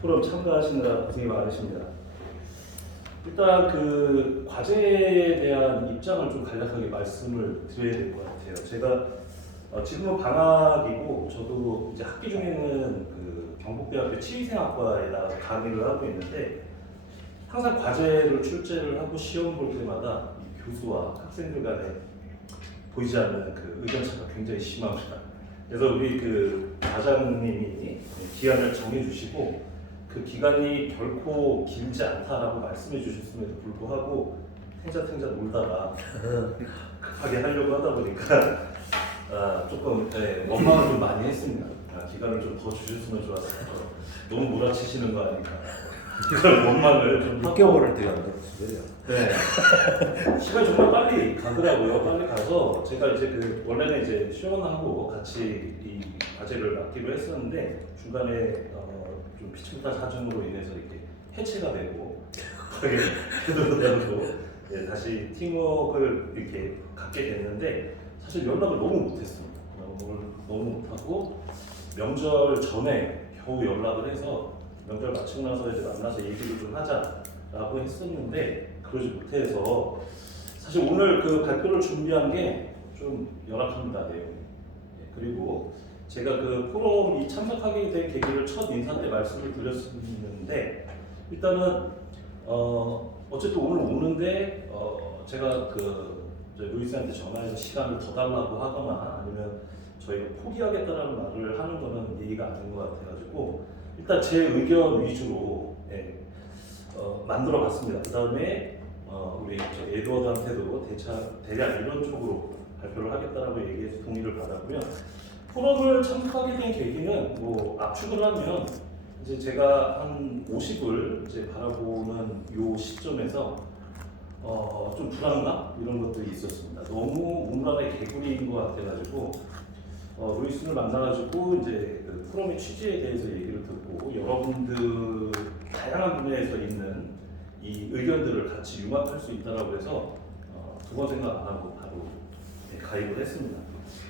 포럼 참가하시느라 고생이 많으십니다. 일단 그 과제에 대한 입장을 좀 간략하게 말씀을 드려야 될 것 같아요. 제가 지금은 방학이고 저도 이제 학기 중에는 그 경북대학교 치위생학과에 나가서 강의를 하고 있는데 항상 과제를 출제를 하고 시험 볼 때마다 이 교수와 학생들 간에 보이지 않는 그 의견차가 굉장히 심합니다. 그래서 우리 그 과장님이 기한을 정해주시고 그 기간이 결코 길지 않다라고 말씀해 주셨음에도 불구하고 탱자탱자 놀다가 급하게 하려고 하다 보니까 조금 원망을 좀 많이 했습니다. 기간을 좀 더 주셨으면 좋았을 거. 너무 몰아치시는 거 아닌가. 그런 원망을 좀 6개월을 들였는데 무슨 소리야? 네. 시간이 정말 빨리 가더라고요. 빨리 가서 제가 이제 그 원래는 이제 시원하고 같이 이 과제를 맡기로 했었는데 중간에 좀 피치못할 사정으로 인해서 이렇게 해체가 되고 그러고 예, 다시 팀워크를 이렇게 갖게 됐는데 사실 연락을 너무 못했습니다. 너무 못하고 명절 전에 겨우 연락을 해서 명절 마치고 나서 이제 만나서 얘기를 좀 하자라고 했었는데 그러지 못해서 사실 오늘 그 발표를 준비한 게 좀 열악합니다, 내용이. 예, 그리고 제가 그 포럼이 참석하게 된 계기를 첫 인사 때 말씀을 드렸었는데 일단은 어쨌든 오늘 오는데 제가 그 루이스한테 전화해서 시간을 더 달라고 하거나 아니면 저희가 포기하겠다라는 말을 하는 거는 예의가 아닌 것 같아가지고 일단 제 의견 위주로 만들어 봤습니다. 그 다음에 우리 에드워드한테도 대략 이런 쪽으로 발표를 하겠다라고 얘기해서 동의를 받았고요. 포럼을 참석하게 된 계기는 뭐 압축을 하면 이제 제가 한 50을 이제 바라보는 요 시점에서 좀 불안감 이런 것들이 있었습니다. 너무 온갖의 개구리인 것 같아가지고 루이슨을 만나가지고 이제 그 포럼의 취지에 대해서 얘기를 듣고 여러분들 다양한 분야에서 있는 이 의견들을 같이 융합할 수 있다라고 해서 두 번 생각 안 하고 바로 가입을 했습니다.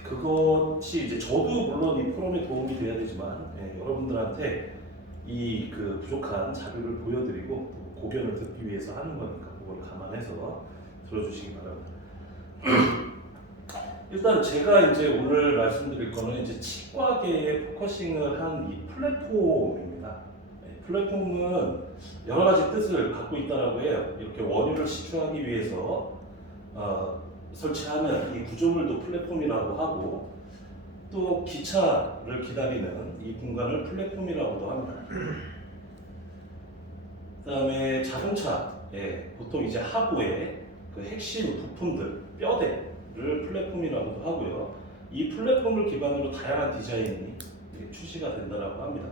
그것이 이제 저도 물론 이 포럼에 도움이 돼야 되지만 여러분들한테 이 그 부족한 자료를 보여드리고 또 고견을 듣기 위해서 하는 거니까 그걸 감안해서 들어주시기 바랍니다. 일단 제가 이제 오늘 말씀드릴 거는 이제 치과계에 포커싱을 한 이 플랫폼입니다. 플랫폼은 여러 가지 뜻을 갖고 있다라고 해요. 이렇게 원유를 시추하기 위해서 설치하는 이 구조물도 플랫폼이라고 하고 또 기차를 기다리는 이 공간을 플랫폼이라고도 합니다. 그다음에 자동차에 보통 이제 하부의 그 핵심 부품들 뼈대를 플랫폼이라고도 하고요. 이 플랫폼을 기반으로 다양한 디자인이 출시가 된다라고 합니다.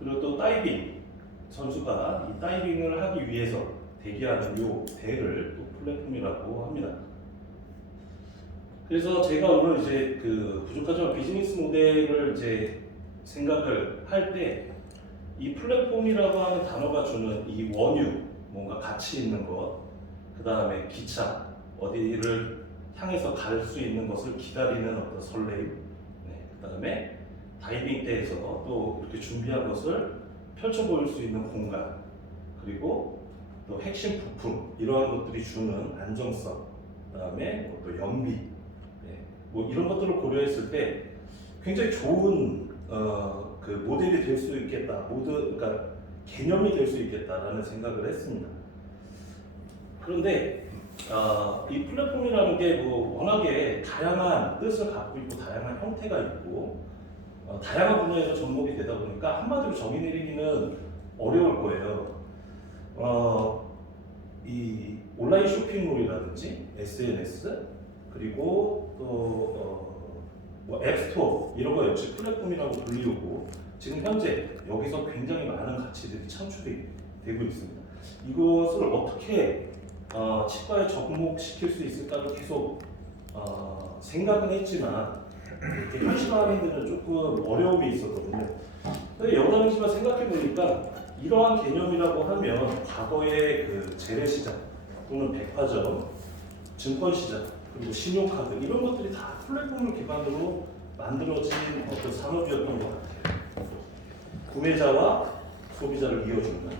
그리고 또 다이빙 선수가 이 다이빙을 하기 위해서 대기하는 요 배를 또 플랫폼이라고 합니다. 그래서 제가 오늘 이제 그 부족하지만 비즈니스 모델을 이제 생각을 할 때 이 플랫폼이라고 하는 단어가 주는 이 원유, 뭔가 가치 있는 것, 그 다음에 기차, 어디를 향해서 갈 수 있는 것을 기다리는 어떤 설레임, 그 다음에 다이빙 때에서 또 이렇게 준비한 것을 펼쳐 보일 수 있는 공간, 그리고 또 핵심 부품, 이러한 것들이 주는 안정성, 그 다음에 또 연비, 뭐 이런 것들을 고려했을 때 굉장히 좋은 그 모델이 될 수 있겠다, 그러니까 개념이 될 수 있겠다라는 생각을 했습니다. 그런데 이 플랫폼이라는 게 뭐 워낙에 다양한 뜻을 갖고 있고 다양한 형태가 있고 다양한 분야에서 접목이 되다 보니까 한마디로 정의 내리기는 어려울 거예요. 이 온라인 쇼핑몰이라든지 SNS 그리고 또 뭐 앱스토어 이런 거 역시 플랫폼이라고 불리우고 지금 현재 여기서 굉장히 많은 가치들이 창출이 되고 있습니다. 이것을 어떻게 치과에 접목시킬 수 있을까를 계속 생각은 했지만 이렇게 현실화하는 조금 어려움이 있었거든요. 근데 여담이지만 생각해 보니까 이러한 개념이라고 하면 과거의 그 재래시장 또는 백화점, 증권시장 그리고 신용카드 이런 것들이 다 플랫폼을 기반으로 만들어진 어떤 산업이었던 것 같아요. 구매자와 소비자를 이어주는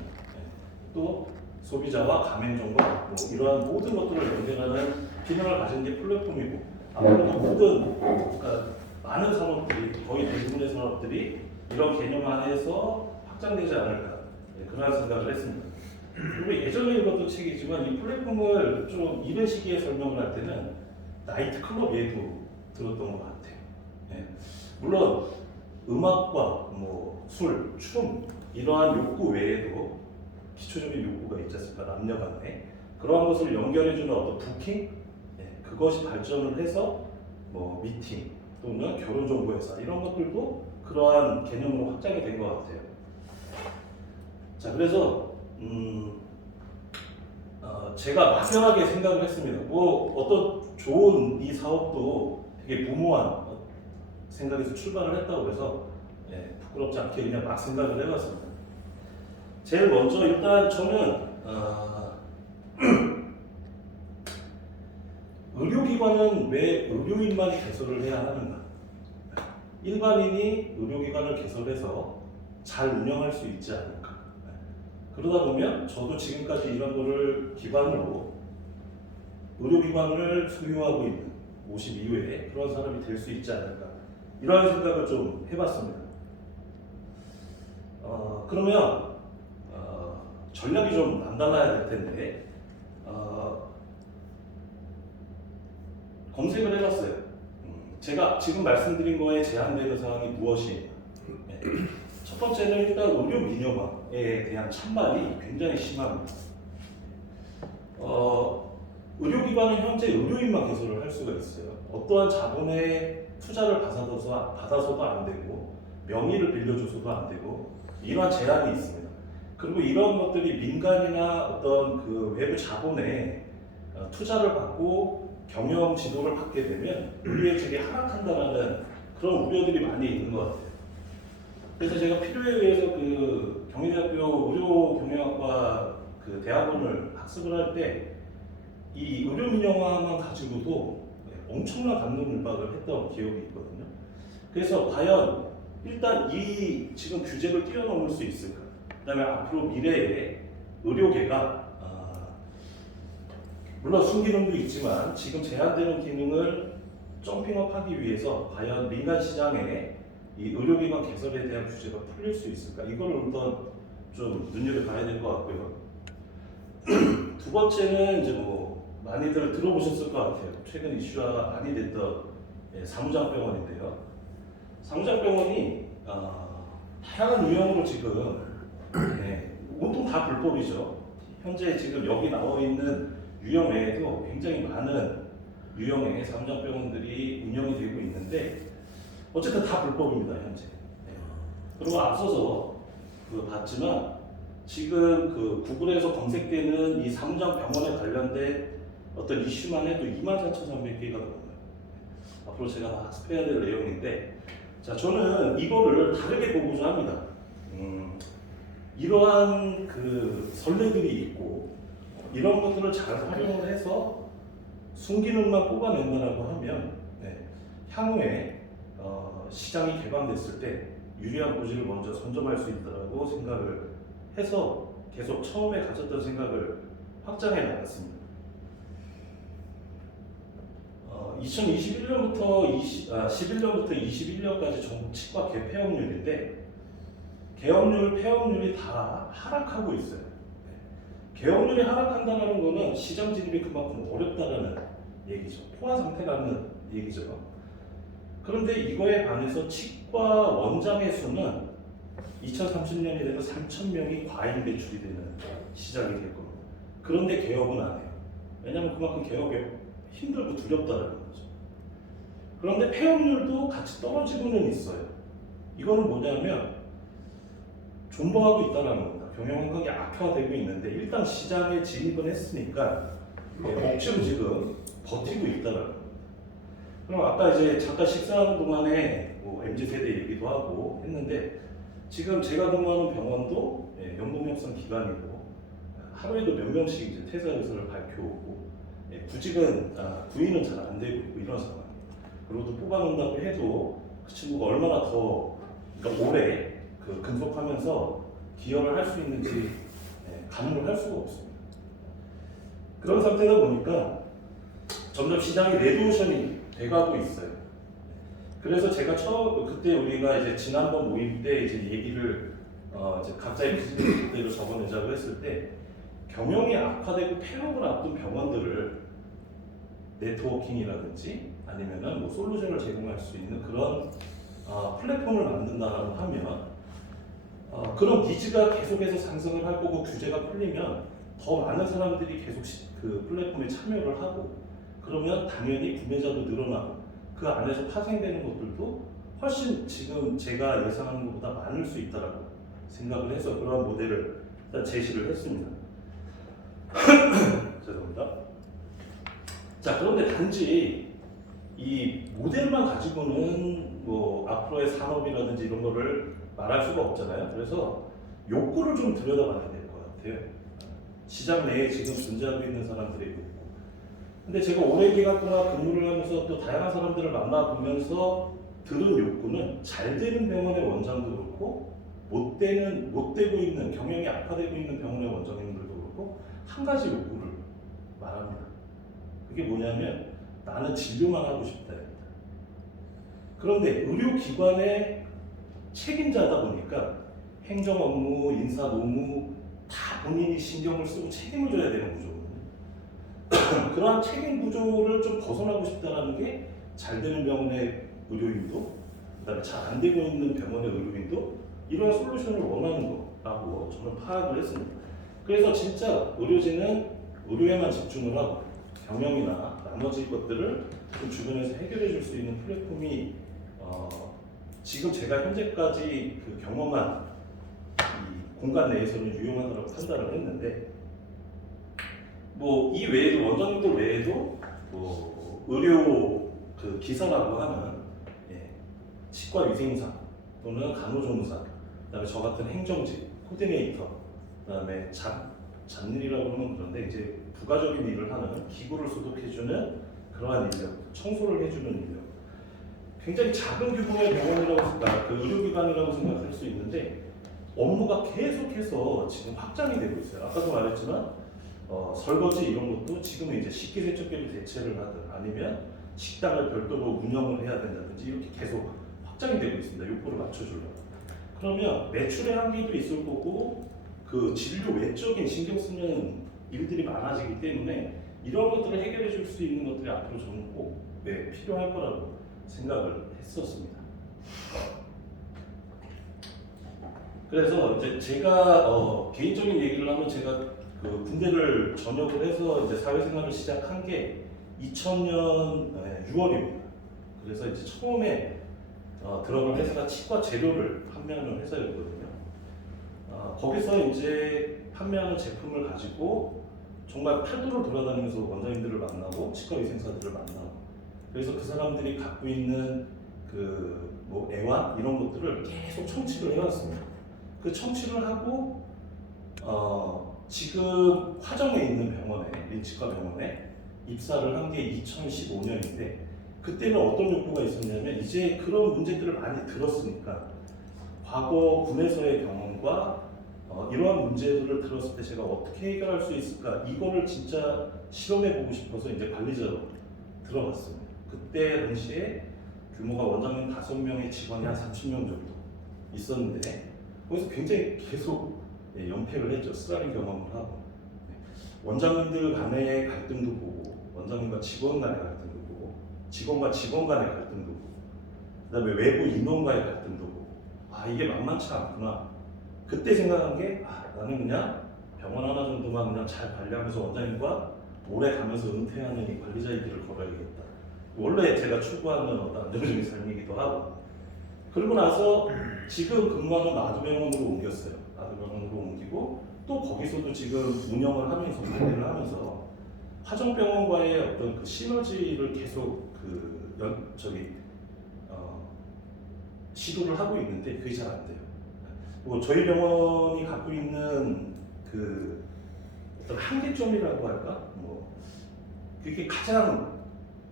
또 소비자와 가맹점과 뭐 이러한 모든 것들을 연결하는 기능을 가진 게 플랫폼이고 아무래도 모든 그러니까 많은 산업들이 거의 대부분의 산업들이 이런 개념 안에서 확장되지 않을까 그런 생각을 했습니다. 그리고 예전에 읽었던 책이지만 이 플랫폼을 좀 이런 시기에 설명을 할 때는 나이트클럽 예도 들었던 것 같아요. 예. 물론 음악과 뭐 술, 춤 이러한 욕구 외에도 기초적인 욕구가 있지 않습니까? 남녀 간에 그러한 것을 연결해주는 어떤 부킹 그것이 발전을 해서 뭐 미팅 또는 결혼정보회사 이런 것들도 그러한 개념으로 확장이 된 것 같아요. 자, 그래서 제가 막연하게 생각을 했습니다. 뭐 어떤 좋은 이 사업도 되게 무모한 생각에서 출발을 했다고 해서 부끄럽지 않게 그냥 막 생각을 해봤습니다. 제일 먼저 일단 저는 의료기관은 왜 의료인만이 개설을 해야 하는가? 일반인이 의료기관을 개설해서 잘 운영할 수 있지 않을까? 그러다 보면 저도 지금까지 이런 거를 기반으로 의료기관을 소유하고 있는 50 이후에 그런 사람이 될 수 있지 않을까? 이런 생각을 좀 해봤습니다. 그러면 전략이 좀 남달라야 될 텐데 검색을 해봤어요. 제가 지금 말씀드린 거에 제한되는 사항이 무엇이냐. 첫 번째는 일단 의료 민영화에 대한 찬반이 굉장히 심합니다. 의료기관은 현재 의료인만 개설을 할 수가 있어요. 어떠한 자본의 투자를 받아서도 안 되고 명의를 빌려줘서도 안 되고 이러한 제한이 있습니다. 그리고 이런 것들이 민간이나 어떤 그 외부 자본에 투자를 받고 경영 지도를 받게 되면 의료의질이 하락한다라는 그런 우려들이 많이 있는 것 같아요. 그래서 제가 필요에 의해서 그 경희대학교 의료경영학과 그 대학원을 학습을 할 때 이 의료 민영화만 가지고도 엄청난 감론을박을 했던 기억이 있거든요. 그래서 과연 일단 이 지금 규제를 뛰어넘을 수 있을까? 그다음에 앞으로 미래에 의료계가 물론 순기능도 있지만 지금 제한되는 기능을 점핑업하기 위해서 과연 민간 시장에 이 의료기관 개설에 대한 규제가 풀릴 수 있을까? 이거를 우선 좀 눈여겨봐야 될 것 같고요. 두 번째는 이제 뭐 많이들 들어보셨을 것 같아요. 최근 이슈가 많이 됐던 사무장병원인데요. 사무장병원이 다양한 유형으로 지금 온통 다 불법이죠. 현재 지금 여기 나와 있는 유형 외에도 굉장히 많은 유형의 사무장병원들이 운영이 되고 있는데 어쨌든 다 불법입니다 현재. 그리고 앞서서 봤지만 지금 그 구글에서 검색되는 이 사무장병원에 관련된 어떤 이슈만 해도 24,300개가 넘어요. 앞으로 제가 학습해야 될 내용인데, 자 저는 이거를 다르게 보고자 합니다. 이러한 그 선례들이 있고 이런 것들을 잘 활용을 해서 순기능만 뽑아낸다라고 하면 향후에 시장이 개방됐을 때 유리한 고지를 먼저 선점할 수 있다고 생각을 해서 계속 처음에 가졌던 생각을 확장해 나갔습니다. 2021년부터 11년부터 21년까지 전국 치과 개폐업률인데 폐업률이 다 하락하고 있어요. 개업률이 하락한다는 것은 시장 진입이 그만큼 어렵다는 얘기죠. 포화 상태라는 얘기죠. 그런데 이거에 반해서 치과 원장의 수는 2030년이 되면 3,000명이 과잉 배출이 되는 시장이 될 겁니다. 그런데 개업은 안 해요. 왜냐하면 그만큼 개업이 힘들고 두렵다는 거죠. 그런데 폐업률도 같이 떨어지고는 있어요. 이거는 뭐냐면 존버하고 있다는 겁니다. 경영 환경이 악화되고 있는데 일단 시장에 진입은 했으니까 억지로 지금 버티고 있다는 겁니다. 그럼 아까 이제 잠깐 식사하는 동안에 뭐 MZ세대 얘기도 하고 했는데 지금 제가 근무하는 병원도 연봉 협상 기간이고 하루에도 몇 명씩 이제 퇴사 의사를 밝혀오고 구인은 잘 안 되고 있고 이런 상황이에요. 그리고 또 뽑아놓는다고 해도 그 친구가 얼마나 더 그러니까 오래 근속하면서 기여를 할 수 있는지 가늠을 할 수가 없습니다. 그런 상태다 보니까 점점 시장이 레드오션이 돼가고 있어요. 그래서 제가 그때 우리가 이제 지난번 모임 때 이제 얘기를 이제 각자의 비즈니스대로 적어내자고 했을 때 경영이 악화되고 폐업을 앞둔 병원들을 네트워킹이라든지 아니면은 뭐 솔루션을 제공할 수 있는 그런 플랫폼을 만든다라고 하면 그런 니즈가 계속해서 상승을 할 거고 규제가 풀리면 더 많은 사람들이 계속 그 플랫폼에 참여를 하고 그러면 당연히 구매자도 늘어나고 그 안에서 파생되는 것들도 훨씬 지금 제가 예상하는 것보다 많을 수 있다라고 생각을 해서 그런 모델을 일단 제시를 했습니다. 죄송합니다. 자, 그런데 단지 이 모델만 가지고는 뭐 앞으로의 산업이라든지 이런 거를 말할 수가 없잖아요. 그래서 욕구를 좀 들여다봐야 될 것 같아요. 시장 내에 지금 존재하고 있는 사람들의 욕구. 근데 제가 오랜 기간 동안 근무를 하면서 또 다양한 사람들을 만나보면서 들은 욕구는 잘 되는 병원의 원장도 그렇고 못 되고 있는 경영이 악화되고 있는 병원의 원장님들도 그렇고 한 가지 욕구를 말합니다. 그게 뭐냐면 나는 진료만 하고 싶다입니다. 그런데 의료기관의 책임자다 보니까 행정 업무, 인사 노무 다 본인이 신경을 쓰고 책임을 져야 되는 구조거든요. 그러한 책임 구조를 좀 벗어나고 싶다는 게 잘 되는 병원의 의료인도 그다음에 잘 안 되고 있는 병원의 의료인도 이러한 솔루션을 원하는 거라고 저는 파악을 했습니다. 그래서 진짜 의료진은 의료에만 집중을 하고 경영이나 나머지 것들을 좀 주변에서 해결해 줄 수 있는 플랫폼이 지금 제가 현재까지 그 경험한 이 공간 내에서는 유용하다고 판단을 했는데 뭐 이 외에도 원장님들 외에도 뭐 의료 그 기사라고 하는 치과 위생사 또는 간호조무사 그다음에 저 같은 행정직 코디네이터 그다음에 잡일이라고 하면 그런데 이제 부가적인 일을 하는 기구를 소독해주는 그러한 인력, 청소를 해주는 인력. 굉장히 작은 규모의 병원이라고 생각, 그 의료기관이라고 생각할 수 있는데 업무가 계속해서 지금 확장이 되고 있어요. 아까도 말했지만 설거지 이런 것도 지금은 이제 식기세척기로 대체를 하든 아니면 식당을 별도로 운영을 해야 된다든지 이렇게 계속 확장이 되고 있습니다. 욕구를 맞춰주려고. 그러면 매출의 한계도 있을 거고 그 진료 외적인 신경 쓰는 일들이 많아지기 때문에 이런 것들을 해결해 줄 수 있는 것들이 앞으로 저는 꼭 필요할 거라고 생각을 했었습니다. 그래서 이제 제가 개인적인 얘기를 하면 제가 그 군대를 전역을 해서 이제 사회생활을 시작한 게 2000년 6월입니다. 그래서 이제 처음에 들어간 회사가 치과 재료를 판매하는 회사였거든요. 거기서 이제 판매하는 제품을 가지고 정말 팔도를 돌아다니면서 원장님들을 만나고 치과 위생사들을 만나고 그래서 그 사람들이 갖고 있는 그 뭐 애환 이런 것들을 계속 청취를 해왔습니다. 그 청취를 하고 지금 화정에 있는 병원에 민치과 병원에 입사를 한 게 2015년인데 그때는 어떤 욕구가 있었냐면 이제 그런 문제들을 많이 들었으니까 과거 군에서의 경험과 이러한 문제들을 들었을 때 제가 어떻게 해결할 수 있을까 이거를 진짜 실험해보고 싶어서 이제 관리자로 들어갔습니다. 그때 당시에 규모가 원장님 5명의 직원이 한 30명 정도 있었는데 거기서 굉장히 계속 연패를 했죠. 쓰라린 경험을 하고 원장님들 간의 갈등도 보고 원장님과 직원 간의 갈등도 보고 직원과 직원 간의 갈등도 보고 그다음에 외부 인원과의 갈등도 보고 이게 만만치 않구나. 그때 생각한 게 나는 그냥 병원 하나 정도만 그냥 잘 관리하면서 원장님과 오래 가면서 은퇴하는 이 관리자의 길을 걸어야겠다. 원래 제가 추구하는 어떤 안정적인 삶이기도 하고 그러고 나서 지금 근무하는 나두병원으로 옮겼어요. 나두병원으로 옮기고 또 거기서도 지금 운영을 하면서 관리를 하면서 화정병원과의 어떤 그 시너지를 계속 시도를 하고 있는데 그게 잘 안 돼요. 뭐 저희 병원이 갖고 있는 그 어떤 한계점이라고 할까? 뭐 그게 가장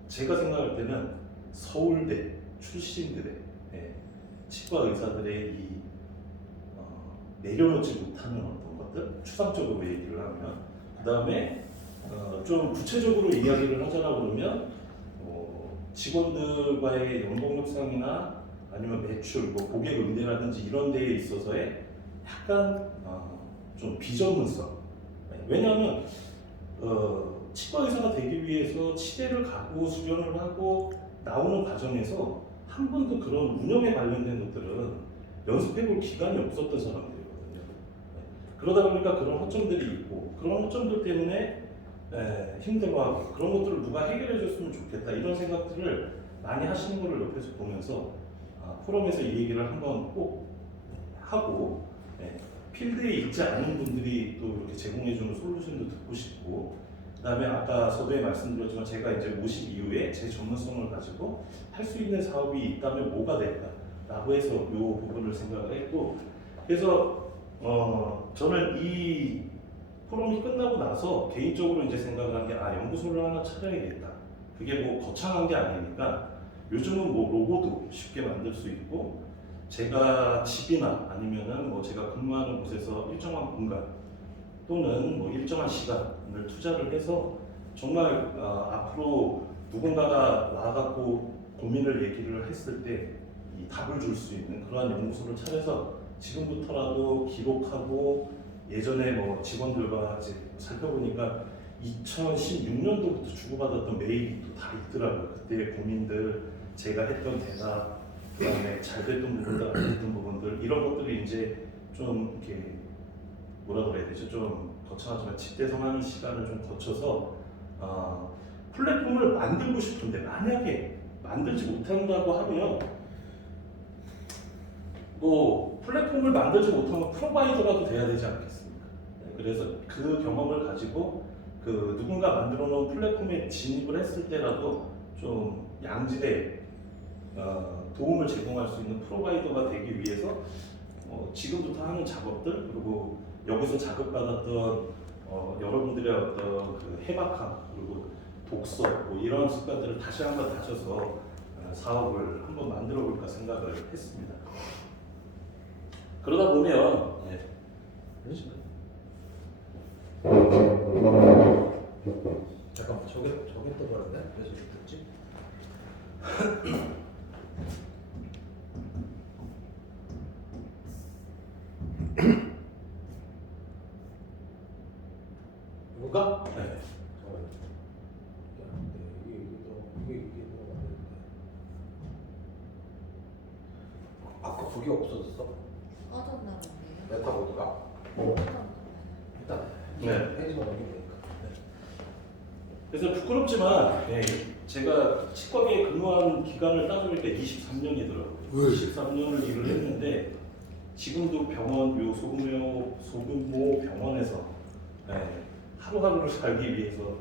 제가 생각할 때는 서울대 출신들의 치과 의사들의 이 내려놓지 못하는 어떤 것들, 추상적으로 얘기를 하면, 그 다음에 좀 구체적으로 이야기를 하자라고 그러면 직원들과의 연봉 협상이나 아니면 매출, 뭐 고객 응대라든지 이런 데에 있어서의 약간 좀 비전문성. 왜냐하면 치과 의사가 되기 위해서 치대를 가고 수련을 하고 나오는 과정에서 한 번도 그런 운영에 관련된 것들은 연습해볼 기간이 없었던 사람들이거든요. 그러다 보니까 그런 허점들이 있고 그런 허점들 때문에 힘들어하고 그런 것들을 누가 해결해줬으면 좋겠다 이런 생각들을 많이 하시는 거를 옆에서 보면서 포럼에서 이 얘기를 한번 꼭 하고 필드에 있지 않은 분들이 또 이렇게 제공해주는 솔루션도 듣고 싶고, 그 다음에 아까 서두에 말씀드렸지만 제가 이제 50 이후에 제 전문성을 가지고 할 수 있는 사업이 있다면 뭐가 될까라고 해서 이 부분을 생각을 했고, 그래서 저는 이 포럼이 끝나고 나서 개인적으로 이제 생각을 한 게 연구소를 하나 차려야겠다. 그게 뭐 거창한 게 아니니까 요즘은 뭐 로고도 쉽게 만들 수 있고 제가 집이나 아니면은 뭐 제가 근무하는 곳에서 일정한 공간 또는 뭐 일정한 시간을 투자를 해서 정말 앞으로 누군가가 나와갖고 고민을 얘기를 했을 때 이 답을 줄 수 있는 그러한 연구소를 차려서 지금부터라도 기록하고 예전에 뭐 직원들과 이제 살펴보니까 2016년도부터 주고받았던 메일이 또 다 있더라고요. 그때의 고민들, 제가 했던 대답, 그다음에 잘 됐던 부분들, 안 됐던 부분들 이런 것들이 이제 좀 이렇게 뭐라 그래야 되죠? 좀 거창하지만 집대성하는 시간을 좀 거쳐서 플랫폼을 만들고 싶은데 만약에 만들지 못한다고 하면 뭐 플랫폼을 만들지 못하면 프로바이더라도 돼야 되지 않겠습니까? 그래서 그 경험을 가지고 그 누군가 만들어 놓은 플랫폼에 진입을 했을 때라도 좀 양질의 도움을 제공할 수 있는 프로바이더가 되기 위해서 지금부터 하는 작업들 그리고 여기서 자극받았던 여러분들의 어떤 그 해박함 그리고 독서 뭐 이런 습관들을 다시 한번 다져서 사업을 한번 만들어 볼까 생각을 했습니다. 그러다 보면 잠깐만 저게 떠버렸네? 그래서 듣지? 누가? 네. 이게 뭐가 안 되는데. 아까 그게 없어졌어? 꺼졌나 보네요. 메타보드가? 일단 네. 페이지가 넘기니까. 그래서 부끄럽지만 제가 치과계에 근무한 기간을 따져보니까 23년이더라고요. 23년을 일을 했는데 지금도 병원, 요 소규모 병원에서 하루하루를 살기 위해서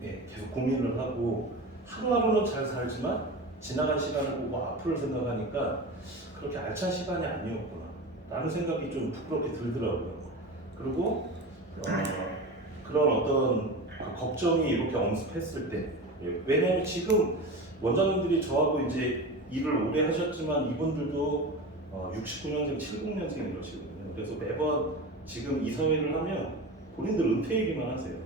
계속 고민을 하고 하루하루는 잘 살지만 지나간 시간을 보고 앞을 생각하니까 그렇게 알찬 시간이 아니었구나 라는 생각이 좀 부끄럽게 들더라고요. 그리고 그런 어떤 그 걱정이 이렇게 엄습했을 때 왜냐하면 지금 원장님들이 저하고 이제 일을 오래 하셨지만 이분들도 69년생, 70년생 이러시거든요. 그래서 매번 지금 이사회를 하면 본인들 은퇴 얘기만 하세요.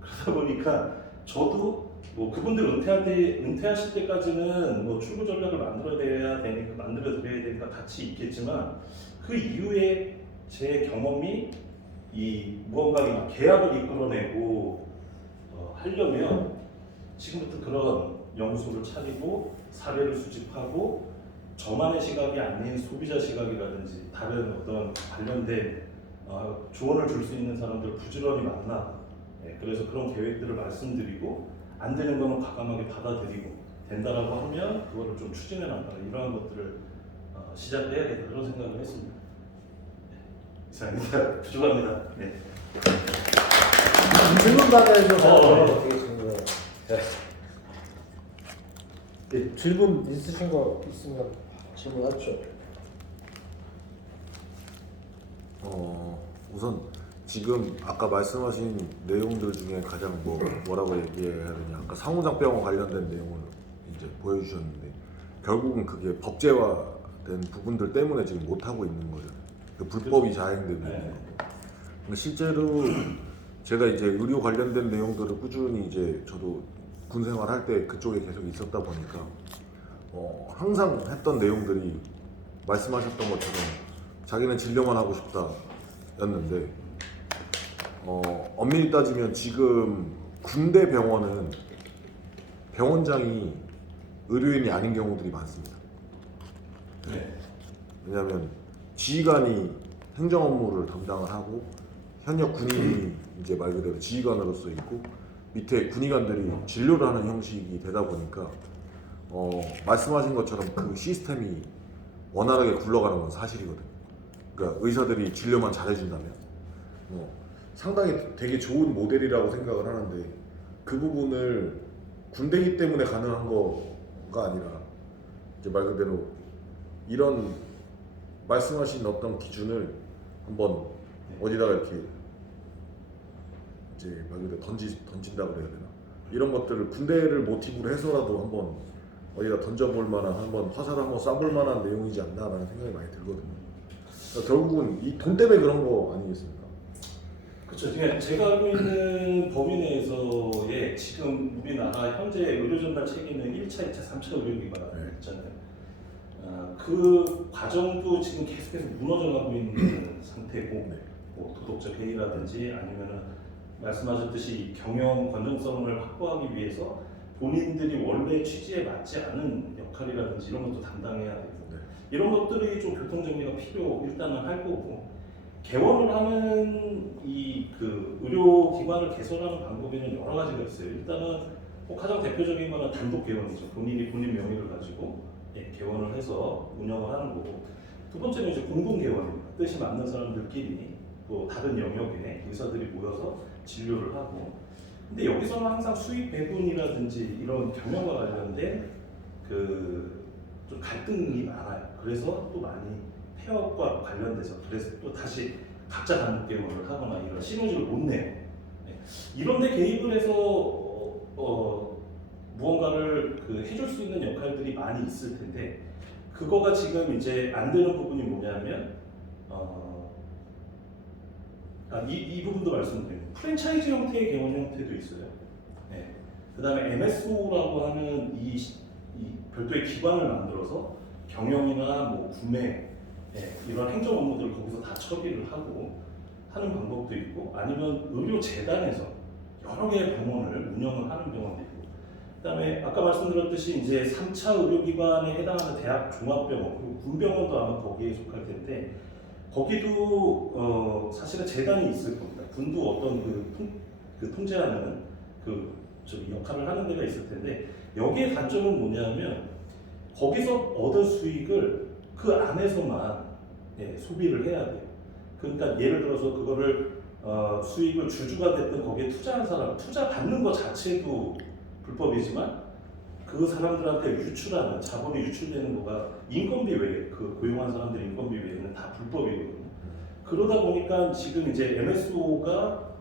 그러다 보니까 저도 뭐 그분들 은퇴하실 때까지는 뭐 출구 전략을 만들어야 되니까 같이 있겠지만 그 이후에 제 경험이 이 무언가 계약을 이끌어내고 하려면 지금부터 그런 연구소를 차리고 사례를 수집하고 저만의 시각이 아닌 소비자 시각이라든지 다른 어떤 관련된 조언을 줄 수 있는 사람들 부지런히 만나 그래서 그런 계획들을 말씀드리고 안 되는 거는 과감하게 받아들이고 된다라고 하면 그거를 좀 추진해 나가는 이러한 것들을 시작해야겠다 그런 생각을 했습니다. 이상입니다. 부족합니다. 네. 질문 받아주셔서 네. 되게 질문. 네, 질문 있으신 거 있으면 질문하죠. 우선 지금 아까 말씀하신 내용들 중에 가장 뭐라고 얘기해야 되냐 아까 상호작병원 관련된 내용을 이제 보여주셨는데 결국은 그게 법제화된 부분들 때문에 지금 못 하고 있는 거죠. 그 불법이 자행되고 있는 네. 거. 그러니까 실제로 제가 이제 의료 관련된 내용들을 꾸준히 이제 저도 군 생활할 때 그쪽에 계속 있었다 보니까 항상 했던 내용들이 말씀하셨던 것처럼 자기는 진료만 하고 싶다였는데 엄밀히 따지면 지금 군대 병원은 병원장이 의료인이 아닌 경우들이 많습니다. 네. 왜냐하면 지휘관이 행정 업무를 담당을 하고 현역 군인이 이제 말 그대로 지휘관으로서 있고 밑에 군의관들이 진료를 하는 형식이 되다 보니까 말씀하신 것처럼 그 시스템이 원활하게 굴러가는 건 사실이거든요. 그러니까 의사들이 진료만 잘해준다면 상당히 되게 좋은 모델이라고 생각을 하는데 그 부분을 군대이기 때문에 가능한 거가 아니라 이제 말 그대로 이런 말씀하신 어떤 기준을 한번 어디다가 이렇게 이제 말 그대로 던진다고 그래야 되나? 이런 것들을 군대를 모티브로 해서라도 한번 어디다 던져볼 만한 한번 화살을 한번 쏴볼 만한 내용이지 않나라는 생각이 많이 들거든요. 그러니까 결국은 이 돈 때문에 그런 거 아니겠습니까? 그렇죠. 제가 알고 있는 범위 내에서의 지금 우리나라 현재 의료 전달 체계는 1차, 2차, 3차 의료기관 있잖아요. 그 과정도 지금 계속해서 무너져가고 있는 상태고 뭐 도덕적 해이라든지 아니면은 말씀하셨듯이 경영 건전성을 확보하기 위해서 본인들이 원래 취지에 맞지 않은 역할이라든지 이런 것도 담당해야 되고 이런 것들이 좀 교통 정리가 일단은 할 거고 개원을 하는 그 의료기관을 개설하는 방법에는 여러 가지가 있어요. 일단은 가장 대표적인 거는 단독 개원이죠. 본인이 본인 명의를 가지고 개원을 해서 운영을 하는 거고 두 번째는 이제 공동 개원입니다. 뜻이 맞는 사람들끼리 또 다른 영역에 의사들이 모여서 진료를 하고 근데 여기서는 항상 수익 배분이라든지 이런 경영과 관련된 좀 갈등이 많아요. 그래서 또 많이 폐업과 관련돼서 그래서 또 다시 각자 단독 개원을 하거나 이런 시너지를 못 내요. 이런데 개입을 해서 무언가를 해줄 수 있는 역할들이 많이 있을 텐데 그거가 지금 이제 안 되는 부분이 뭐냐면 이 부분도 말씀드립니다. 프랜차이즈 형태의 개원 형태도 있어요. 그 다음에 MSO라고 하는 이 별도의 기관을 만들어서 경영이나 뭐 구매 이런 행정 업무들을 거기서 다 처리를 하고 하는 방법도 있고 아니면 의료재단에서 여러 개의 병원을 운영을 하는 병원도 있고 그다음에 아까 말씀드렸듯이 이제 3차 의료기관에 해당하는 대학 종합병원 그리고 군병원도 아마 거기에 속할 텐데 거기도 사실은 재단이 있을 겁니다. 군도 어떤 그 통제하는 역할을 하는 데가 있을 텐데 여기에 단점은 뭐냐면 거기서 얻은 수익을 그 안에서만 소비를 해야 돼요. 그러니까 예를 들어서 그거를 수익을 주주가 됐든 거기에 투자한 사람, 투자 받는 것 자체도 불법이지만 그 사람들한테 유출하는 자본이 유출되는 거가 인건비 외에 고용한 사람들 인건비 외에는 다 불법이거든요. 그러다 보니까 지금 이제 MSO가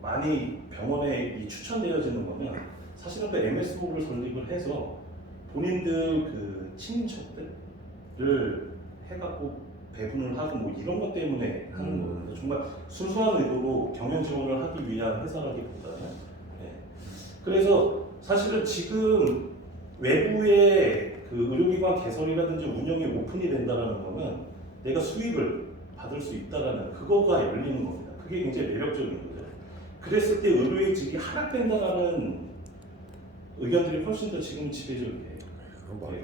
많이 병원에 추천되어지는 거는 사실은 그 MSO를 설립을 해서 본인들 친인척들을 해갖고 배분을 하고 뭐 이런 것 때문에 하는 거예요. 정말 순수한 의도로 경영 지원을 하기 위한 회사라기보다는 그래서 사실은 지금 외부의 의료기관 개설이라든지 운영이 오픈이 된다는 거는 내가 수익을 받을 수 있다라는 그거가 열리는 겁니다. 그게 굉장히 매력적인 거죠. 그랬을 때 의료의식이 하락된다라는 의견들이 훨씬 더 지금 지배적이에요.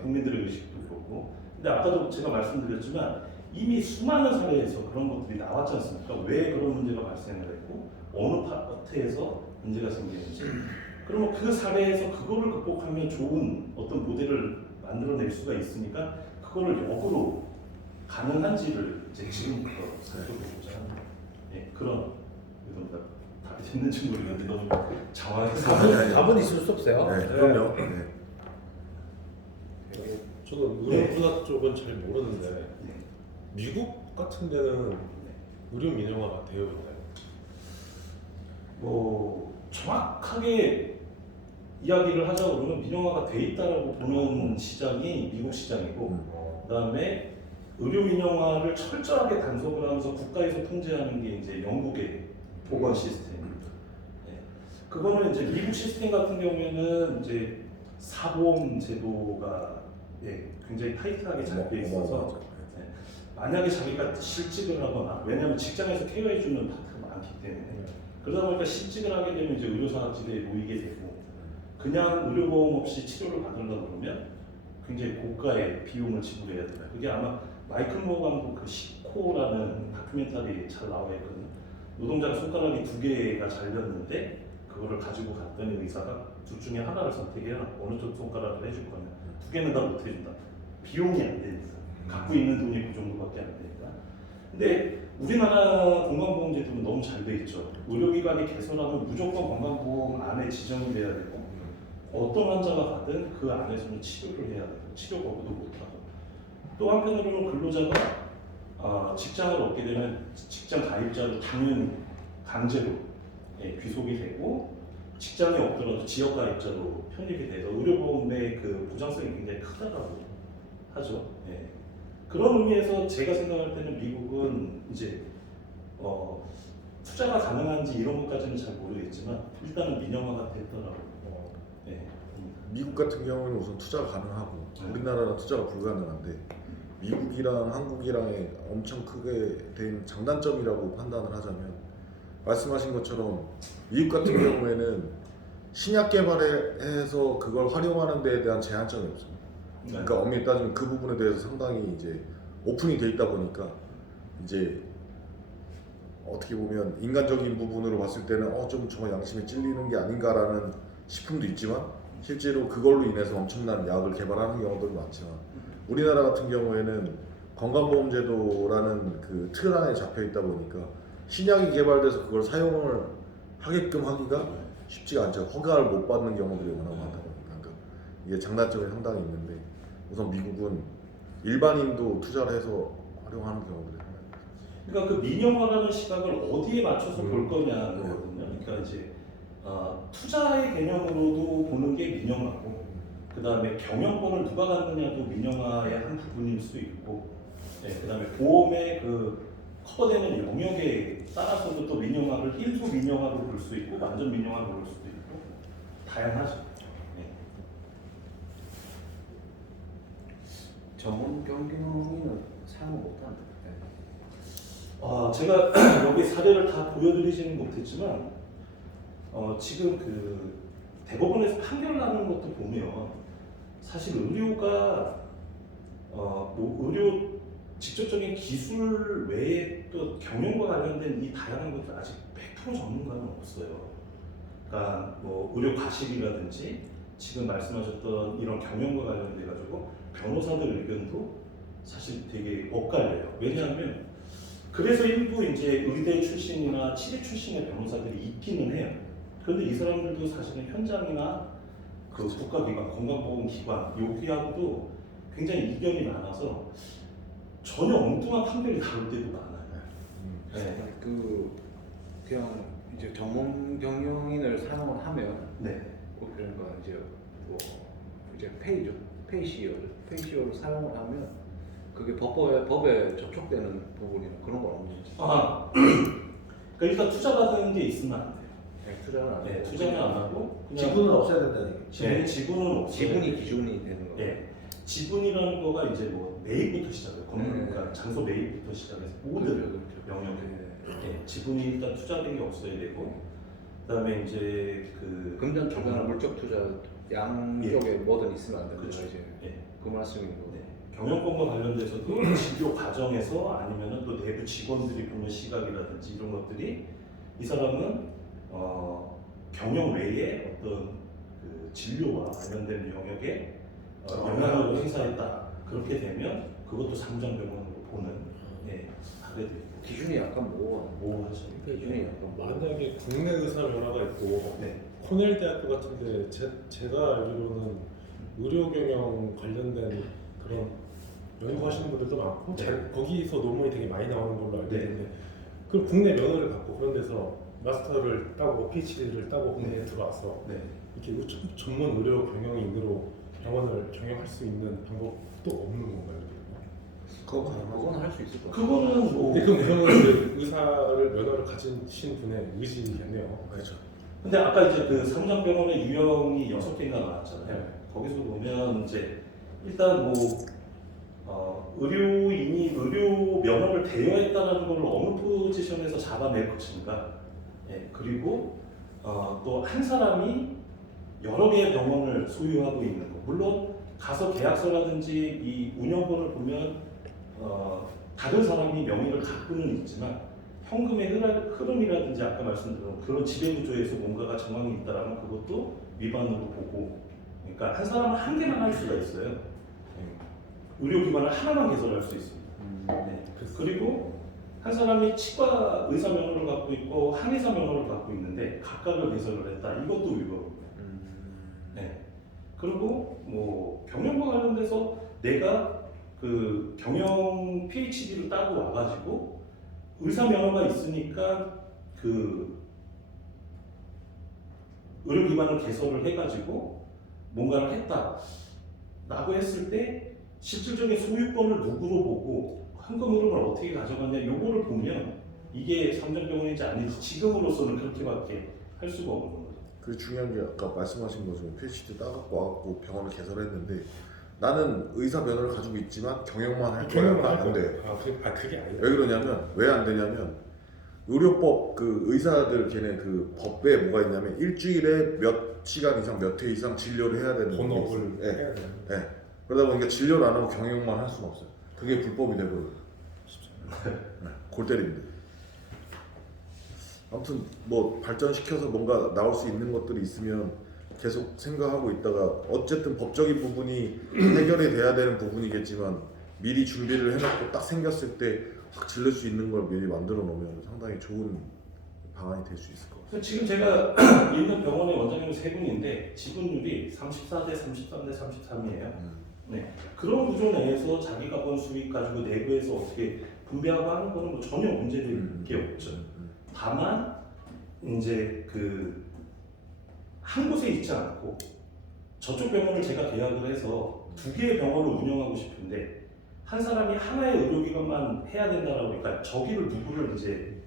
국민들의 의식도 그렇고. 근데 아까도 제가 말씀드렸지만 이미 수많은 사례에서 그런 것들이 나왔지 않습니까? 왜 그런 문제가 발생을 했고 어느 파트에서 문제가 생기는지 그러면 그 사례에서 그거를 극복하면 좋은 어떤 모델을 만들어낼 수가 있으니까 그거를 역으로 가능한지를 이제 지금부터 살펴보고자 하는 그런 의도입니다. 답이 됐는지 모르겠는데 너무 장황해서 답은 있을 수 없어요. 그럼요. 저는 의료문화 쪽은 잘 모르는데 미국 같은 데는 의료 민영화가 되어 있나요? 뭐 정확하게 이야기를 하자고 그러면 민영화가 돼 있다라고 보는 시장이 미국 시장이고 그다음에 의료 민영화를 철저하게 단속을 하면서 국가에서 통제하는 게 이제 영국의 보건 시스템입니다. 예. 그거는 이제 미국 시스템 같은 경우에는 이제 사보험 제도가 굉장히 타이트하게 잘 돼 있어서 만약에 자기가 실직을 하거나 왜냐하면 직장에서 케어해주는 파트가 많기 때문에 그러다 보니까 실직을 하게 되면 이제 의료사각지대에 놓이게 되고 그냥 의료보험 없이 치료를 받으려고 그러면 굉장히 고가의 비용을 지불해야 된다. 그게 아마 마이클 모어 감독 그 시코라는 다큐멘터리에 잘 나와 있거든요. 노동자가 손가락이 2개가 잘렸는데 그거를 가지고 갔더니 의사가 둘 중에 하나를 선택해야 어느 쪽 손가락을 해줄 거냐. 2개는 다 못 해준다. 비용이 안 되니까. 갖고 있는 돈이 그 정도밖에 안 되니까. 근데 우리나라 건강보험제도는 너무 잘 돼 있죠. 의료기관이 개설하면 무조건 건강보험 안에 지정이 돼야 되고 어떤 환자가 가든 그 안에서는 치료를 해야 되고 치료 거부도 못하고 또 한편으로는 근로자가 직장을 얻게 되면 직장 가입자로 당연히 강제로 귀속이 되고 직장이 없더라도 지역 가입자로 편입이 돼서 의료보험의 그 보장성이 굉장히 크다고 하죠. 예. 그런 의미에서 제가 생각할 때는 미국은 이제 투자가 가능한지 이런 것까지는 잘 모르겠지만 일단은 민영화가 됐더라고요. 예. 미국 같은 경우는 우선 투자가 가능하고 우리나라는 투자가 불가능한데 미국이랑 한국이랑의 엄청 크게 된 장단점이라고 판단을 하자면 말씀하신 것처럼 미국 같은 경우에는 신약 개발해서 그걸 활용하는 데에 대한 제한점이 없습니다. 그러니까 엄밀히 따지면 그 부분에 대해서 상당히 이제 오픈이 돼 있다 보니까 이제 어떻게 보면 인간적인 부분으로 봤을 때는 좀 정말 양심에 찔리는 게 아닌가라는 싶음도 있지만 실제로 그걸로 인해서 엄청난 약을 개발하는 경우도 많지만 우리나라 같은 경우에는 건강보험제도라는 그 틀 안에 잡혀 있다 보니까 신약이 개발돼서 그걸 사용을 하게끔 하기가 쉽지가 않죠. 허가를 못 받는 경우들이 워낙 많다 보니까 그러니까 이게 장단점이 상당히 있는데 우선 미국은 일반인도 투자를 해서 활용하는 경우들이 상당히 많습니다. 그러니까 그 민영화라는 시각을 어디에 맞춰서 볼 거냐는 거거든요. 그러니까 이제 투자의 개념으로도 보는 게 민영화고, 그 다음에 경영권을 누가 갖느냐도 민영화의 한 부분일 수 있고, 그 다음에 보험의 그 커버되는 영역에 따라서도 또 민영화를 일부 민영화로 볼 수 있고, 완전 민영화로 볼 수도 있고, 다양하죠. 전문 경영인은 사용 못한다. 제가 여기 사례를 다 보여드리지는 못했지만 지금 그 대법원에서 판결 나는 것도 보면 사실 의료가 의료 직접적인 기술 외에 또 경영과 관련된 이 다양한 것들 아직 100% 전문가는 없어요. 그러니까 뭐 의료 과실이라든지 지금 말씀하셨던 이런 경영과 관련돼 가지고 변호사들 의견도 사실 되게 엇갈려요. 왜냐하면 그래서 일부 이제 의대 출신이나 치대 출신의 변호사들이 있기는 해요. 그런데 이 사람들도 사실은 현장이나 그 국가기관, 건강보험기관 여기하고도 굉장히 이견이 많아서 전혀 엉뚱한 판결이 나올 때도 많아요. 네. 그냥 이제 전문 경영인을 사용을 하면 그러니까 이제 이제 페이시어를 사용을 하면 그게 법에 접촉되는 부분이나 그런 건 없는지. 그러니까 일단 투자 받는 게 있으면 안 돼요. 투자는 안 하고. 투자는 안 하고 그냥 지분은 없어야 된다는 얘기죠. 지분은 없어요. 지분이 기준이 되는 거예요. 지분이라는 거가 이제 뭐 매입부터 시작해요. 그러니까 장소 매입부터 시작해서 모든 영역에 지분이 일단 투자된 게 없어야 되고, 그다음에 이제 그 금전 투자나 물적 투자 양쪽에 뭐든 있으면 안 된다. 그렇죠. 이제 그 말씀인 거고. 경영권과 관련돼서도 진료 과정에서 아니면은 또 내부 직원들이 보는 시각이라든지 이런 것들이 이 사람은 경영 외에 어떤 그 진료와 관련된 영역에 영향을 행사했다. 그렇게 되면 그것도 상장병원으로 보는 하게 되고 기준이 약간 모호하죠. 기준이 약간 만약에 국내 의사면허가 있고 코넬 대학교 같은데 제가 알기로는 의료 경영 관련된 그런 연구하시는 분들도 많고 거기서 논문이 되게 많이 나오는 걸로 알고 있는데 그 국내 면허를 갖고 그런 데서 마스터를 따고 PhD를 따고 국내에 들어와서 이렇게 전문 의료 경영인으로 병원을 경영할 수 있는 방법도 없는 건가요? 그건 할 수 있을 것 같아요. 그거는 뭐 그럼 그 의사를 면허를 가지신 분의 의지겠네요. 그렇죠. 근데 아까 이제 그 삼성병원의 유형이 6개인가 나왔잖아요. 네. 거기서 보면 이제 일단 뭐 의료인이 의료 면허를 대여했다라는 걸 어느 포지션에서 잡아낼 것인가. 예, 그리고 또 한 사람이 여러 개의 병원을 소유하고 있는 거. 물론 가서 계약서라든지 이 운영본을 보면 다른 사람이 명의를 갖고는 있지만 현금의 흐름이라든지 아까 말씀드린 그런 지배구조에서 뭔가가 정황이 있다라면 그것도 위반으로 보고, 그러니까 한 사람은 한 개만 할 수가 있어요. 의료기관을 하나만 개설할 수 있습니다. 네. 그리고 한 사람이 치과 의사 면허를 갖고 있고 한의사 면허를 갖고 있는데 각각을 개설을 했다. 이것도 위반입니다. 네. 그리고 뭐 경영과 관련돼서 내가 그 경영 PhD를 따고 와가지고 의사 면허가 있으니까 그 의료기관을 개설을 해가지고 뭔가를 했다라고 했을 때 실질적인 소유권을 누구로 보고 현금 흐름을 어떻게 가져갔냐 요거를 보면 이게 삼성병원인지 아닌지 지금으로서는 그렇게밖에 할 수가 없는 거죠. 그 중요한 게 아까 말씀하신 것처럼 PhD 따갖고 와갖고 병원을 개설했는데 나는 의사 면허를 가지고 있지만 경영만 할 거야. 안 돼. 그게 아니에요. 왜 그러냐면 왜 안 되냐면 의료법 그 의사들 걔네 그 법에 뭐가 있냐면 일주일에 몇 시간 이상 몇 회 이상 진료를 해야 되는 게 있어요. 본업을 예. 해야 돼요. 예. 그러다 보니까 진료를 안 하고 경영만 할 수는 없어요. 그게 불법이 되거든요. 골 때립니다. 아무튼 뭐 발전시켜서 뭔가 나올 수 있는 것들이 있으면 계속 생각하고 있다가 어쨌든 법적인 부분이 해결이 돼야 되는 부분이겠지만 미리 준비를 해놓고 딱 생겼을 때 확 질릴 수 있는 걸 미리 만들어 놓으면 상당히 좋은 방안이 될 수 있을 것 같아요. 지금 제가 있는 병원의 원장님 3분인데 지분율이 34대 33대 33이에요. 네. 그런 구조 내에서 자기가 번 수익 가지고 내부에서 어떻게 분배하고 하는 거는 뭐 전혀 문제될 게 없죠. 다만 이제 그 한 곳에 있지 않고 저쪽 병원을 제가 계약을 해서 2개의 병원을 운영하고 싶은데 한 사람이 하나의 의료기관만 해야 된다라고 그러니까 저기를 누구를 이제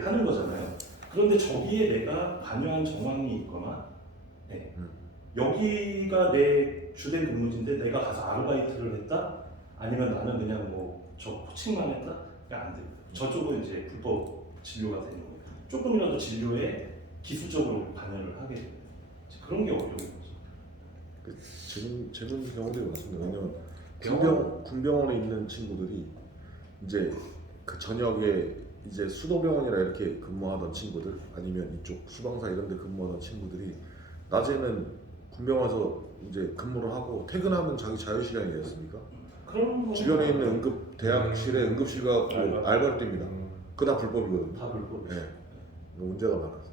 하는 거잖아요. 그런데 저기에 내가 관여한 정황이 있거나 여기가 내 주된 근무지인데 내가 가서 아르바이트를 했다? 아니면 나는 그냥 뭐 저 코칭만 했다? 안 됩니다. 저쪽은 이제 불법 진료가 되는 거예요. 조금이라도 진료에 기술적으로 관여를 하게 됩니다. 그런 게 어려운 거죠. 재능 경우들이 많습니다. 왜냐면 병원? 군병원에 있는 친구들이 이제 그 저녁에 이제 수도병원이라 이렇게 근무하던 친구들 아니면 이쪽 수방사 이런 데 근무하던 친구들이 낮에는 군병원에서 이제 근무를 하고 퇴근하면 자기 자유시간이 됐습니까? 그런 거 주변에 있는 응급 대학실에 응급실 가고 알바를 뜁니다. 그거 다 불법이거든요. 다 불법이죠. 네. 문제가 많아요.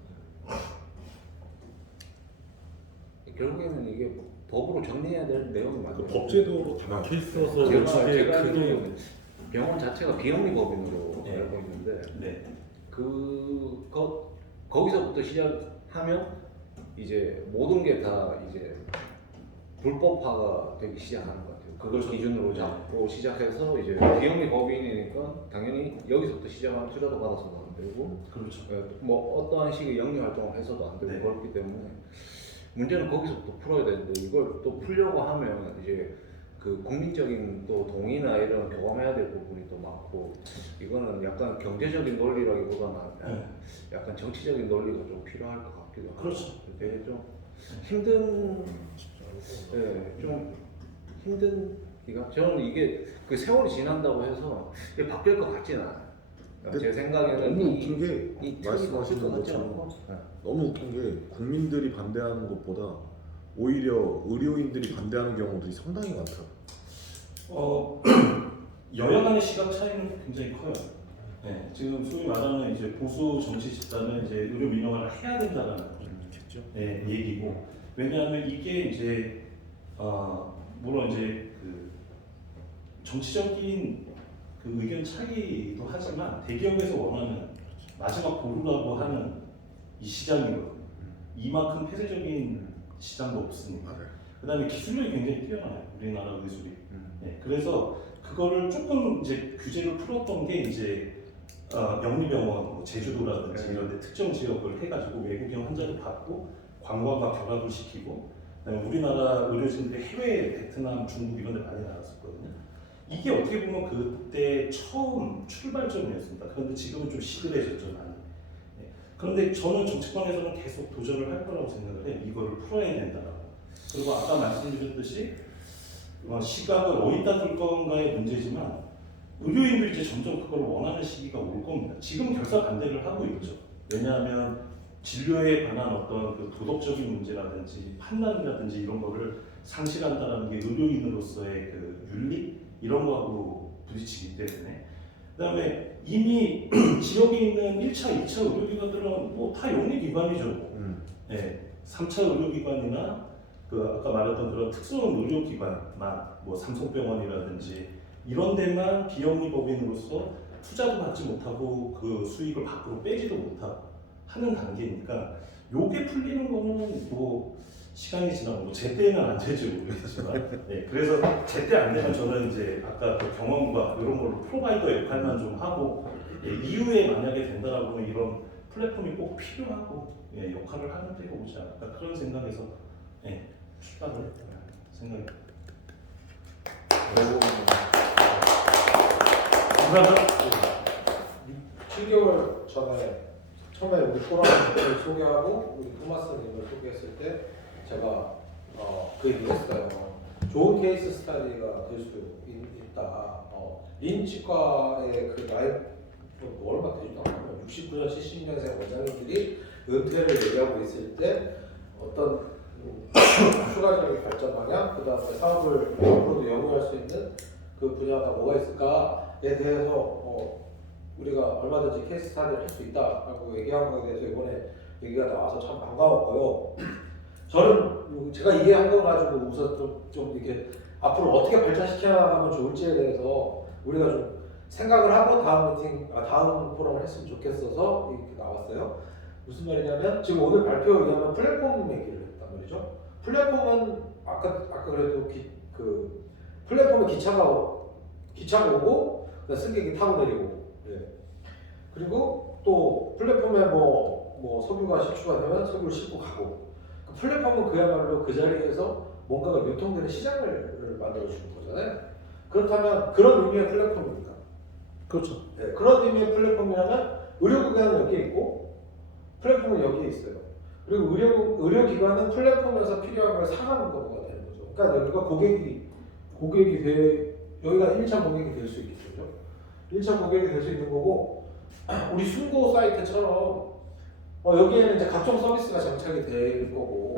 결국에는 이게 법으로 정리해야 될 내용이 그 많아요. 법제도로 다 막혀 있어서 제가 그게 알기로는 병원 자체가 비영리 법인으로 네. 알고 있는데 네. 거기서부터 시작하면 이제 모든 게 다 이제 불법화가 되기 시작하는 것 같아요. 그걸 그렇죠. 기준으로 잡고 시작해서 이제 비영리 법인이니까 당연히 여기서부터 시작하면 투자도 받아서도 안 되고 그렇죠. 뭐 어떠한 식의 영리 활동을 해서도 안 되고 네. 그렇기 때문에 문제는 거기서부터 풀어야 되는데 이걸 또 풀려고 하면 이제 그 국민적인 또 동의나 이런 경험해야 될 부분이 또 많고 이거는 약간 경제적인 논리라기보다는 네. 약간 정치적인 논리가 좀 필요할 것 같기도 하고 그렇죠. 되게 좀 힘든 좀 힘든 기간 저는 이게 그 세월이 지난다고 해서 이게 바뀔 것 같지는 않아요. 그러니까 제 생각에는 너무 웃긴 게 이 말씀하시는 것 같지 것처럼 않고 너무 웃긴 게 국민들이 반대하는 것보다 오히려 의료인들이 반대하는 경우들이 상당히 많더라고요. 여야 간의 시각 차이는 굉장히 커요. 네, 지금 소위 말하는 이제 보수 정치 집단은 이제 의료 민영화를 해야 된다는 얘기고 왜냐하면 이게 이제 물론 이제 그 정치적인 그 의견 차이도 하지만 대기업에서 원하는 마지막 보루라고 하는 이 시장이거든요. 이만큼 폐쇄적인 시장도 없으니까. 맞아요. 그다음에 기술력이 굉장히 뛰어나요. 우리나라 의술이. 네, 그래서 그거를 조금 이제 규제를 풀었던 게 이제 영리병원, 뭐 제주도라든지 이런 데 특정 지역을 해가지고 외국인 환자를 받고 관광과 결합을 시키고 그다음에 우리나라 의료진들이 해외 베트남, 중국 이런 데 많이 나갔었거든요. 이게 어떻게 보면 그때 처음 출발점이었습니다. 그런데 지금은 좀 시들해졌죠 많이. 네. 그런데 저는 정치권에서는 계속 도전을 할 거라고 생각을 해요. 이거를 풀어야 된다라고. 그리고 아까 말씀드렸듯이 시각을 어디다 둘 건가의 문제지만 의료인도 이제 점점 그걸 원하는 시기가 올 겁니다. 지금 결사 반대를 하고 있죠. 왜냐하면 진료에 관한 어떤 그 도덕적인 문제라든지 판단이라든지 이런 거를 상실한다는 게 의료인으로서의 그 윤리 이런 거하고 부딪히기 때문에 그다음에 이미 지역에 있는 1차, 2차 의료기관들은 뭐 다 영리기관이죠. 네, 3차 의료기관이나 그 아까 말했던 그런 특수한 의료기관만 뭐 삼성병원이라든지 이런 데만 비영리법인으로서 투자도 받지 못하고 그 수익을 밖으로 빼지도 못하고 하는 단계니까 요게 풀리는 거는 뭐 시간이 지나고 뭐 제때는 안 되죠 모르겠지만 네, 그래서 제때 안 되면 저는 이제 아까 그 경험과 이런 걸로 프로바이더 역할만 좀 하고 이후에 만약에 된다라고 하면 이런 플랫폼이 꼭 필요하고 역할을 하는 때가 오지 않을까 그런 생각에서 출발을 생각합니다. 감사합니다. 7개월 전에 처음에 우리 포럼을 소개하고 우리 토마스님을 소개했을 때 제가 그 얘기를 했어요. 좋은 케이스 스타디가 될 수 있다. 린치과의 그 나이 뭐 얼마 되지도 않아요. 69년 70년생 원장님들이 은퇴를 얘기하고 있을 때 어떤 추가적인 발전 방향, 그 다음에 사업을 앞으로도 영위할 수 있는 그 분야가 뭐가 있을까에 대해서 우리가 얼마든지 케이스 스타디를 할 수 있다라고 얘기한 거에 대해서 이번에 얘기가 나와서 참 반가웠고요. 저는 제가 이게 한 거 가지고 우선 좀 이렇게 앞으로 어떻게 발전시켜 나가면 좋을지에 대해서 우리가 좀 생각을 하고 다음 포럼을 했으면 좋겠어서 이렇게 나왔어요. 무슨 말이냐면 지금 오늘 발표에 의하면 플랫폼 얘기를 했단 말이죠. 플랫폼은 아까 그래도 그 플랫폼에 기차가 오고 승객이 타고 내리고 그리고 또 플랫폼에 뭐 석유가 실추가 되면 석유를 싣고 가고 그 플랫폼은 그야말로 그 자리에서 뭔가가 유통되는 시장을 만들어주는 거잖아요. 그렇다면 그런 의미의 플랫폼입니까? 그렇죠. 네, 그런 의미의 플랫폼이라면 의료기관은 여기에 있고 플랫폼은 여기에 있어요. 그리고 의료기관은 플랫폼에서 필요한 걸 사가는 거가 되는 거죠. 그러니까 여기가 고객이 여기가 1차 고객이 될 수 있겠죠. 1차 고객이 될 수 있는 거고 우리 순고 사이트처럼 여기에는 이제 각종 서비스가 장착이 될 거고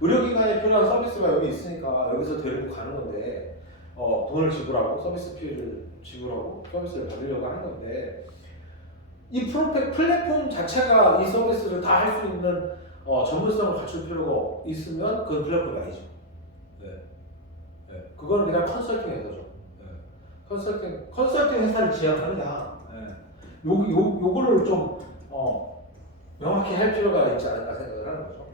의료기관에 필요한 서비스가 여기 있으니까 여기서 데리고 가는 건데 돈을 지불하고 서비스 피를 지불하고 서비스를 받으려고 하는 건데 이 플랫폼 자체가 이 서비스를 다 할 수 있는 전문성을 갖출 필요가 있으면 그건 플랫폼이 아니죠. 그거는 그냥 컨설팅 회사죠. 컨설팅 회사를 지향하느냐. 요거를 좀 명확히 할 필요가 있지 않을까 생각을 하는 거죠.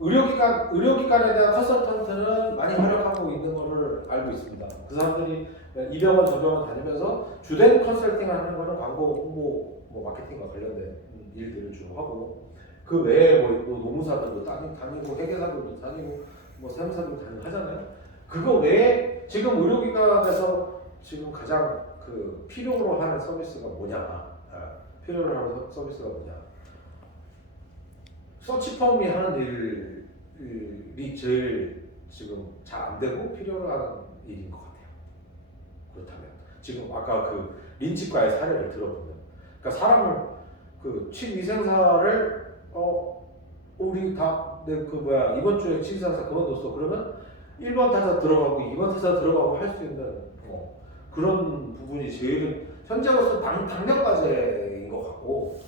의료기관에 대한 컨설턴트는 많이 활약하고 있는 것을 알고 있습니다. 그 사람들이 이 병원 저 병원 다니면서 주된 컨설팅 하는 거는 광고, 홍보, 마케팅과 관련된 일들을 주로 하고 그 외에 또 노무사들도 다니고 회계사들도 다니고 세무사들도 다니고 하잖아요. 그거 외에 지금 의료기관에서 지금 가장 그 필요로 하는 서비스가 뭐냐? 필요로 하는 서비스가 뭐냐? 서치펌이 하는 일이 제일 지금 잘 안 되고 필요로 하는 일인 것 같아요. 그렇다면 지금 아까 그 린치과의 사례를 들어보면, 그러니까 사람을 그 취미생사를 우리 다 이번 주에 취미생사 그만뒀어 그러면 1번 타자 들어가고 2번 타자 들어가고 할 수 있는 그런 부분이 제일 현재로서 당면과제인 것 같고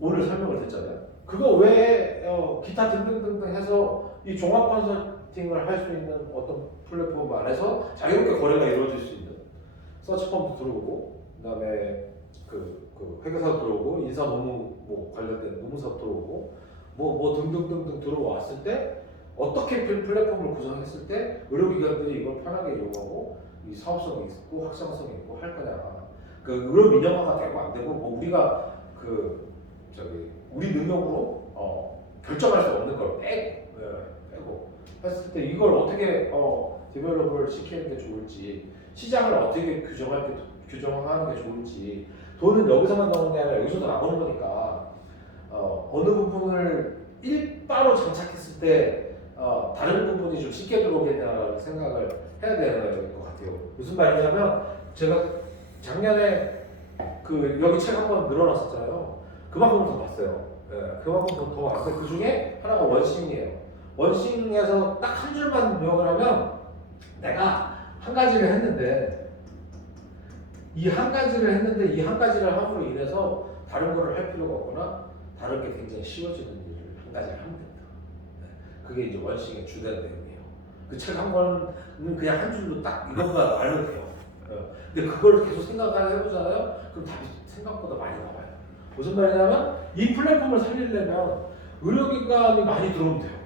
오늘 설명을 했잖아요. 그거 외에 기타 등등등등 해서 이 종합 컨설팅을 할 수 있는 어떤 플랫폼 안에서 자유롭게 거래가 이루어질 수 있는 서치펌도 들어오고 그다음에 그 회계사 들어오고 인사 노무 관련된 노무사 들어오고 뭐 등등등등 들어왔을 때 어떻게 플랫폼을 구성했을 때 의료기관들이 이걸 편하게 이용하고 이 사업성이 있고 확장성이 있고 할 거냐. 그 의료 민영화가 되고 안 되고 뭐 우리가 그 저기 우리 능력으로 결정할 수 없는 걸 빼고 했을 때 이걸 어떻게 디벨롭을 시키는 게 좋을지 시장을 어떻게 규정하는 게 좋을지 돈은 여기서만 나오는 게 아니라 여기서도 나오는 거니까 어느 부분을 일바로 장착했을 때 다른 부분이 좀 쉽게 들어오겠냐라는 생각을 해야 되는 것 같아요. 무슨 말이냐면 제가 작년에 그 여기 책 한 번 늘어났었잖아요. 그만큼 더 봤어요. 예, 그만큼 더 봤어요. 그 중에 하나가 원싱이에요. 원싱에서 딱 한 줄만 요약을 하면 내가 한 가지를 했는데 이 한 가지를 함으로 인해서 다른 거를 할 필요가 없거나 다른 게 굉장히 쉬워지는 일을 한 가지를 하면 된다. 그게 이제 원싱의 주된 내용이에요. 그 책 한 권은 그냥 한 줄로 딱 이것만 알면 돼요. 근데 그걸 계속 생각을 해보잖아요. 그럼 답이 생각보다 많이 나와요. 무슨 말이냐면 이 플랫폼을 살리려면 의료기관이 많이 들어오면 돼요.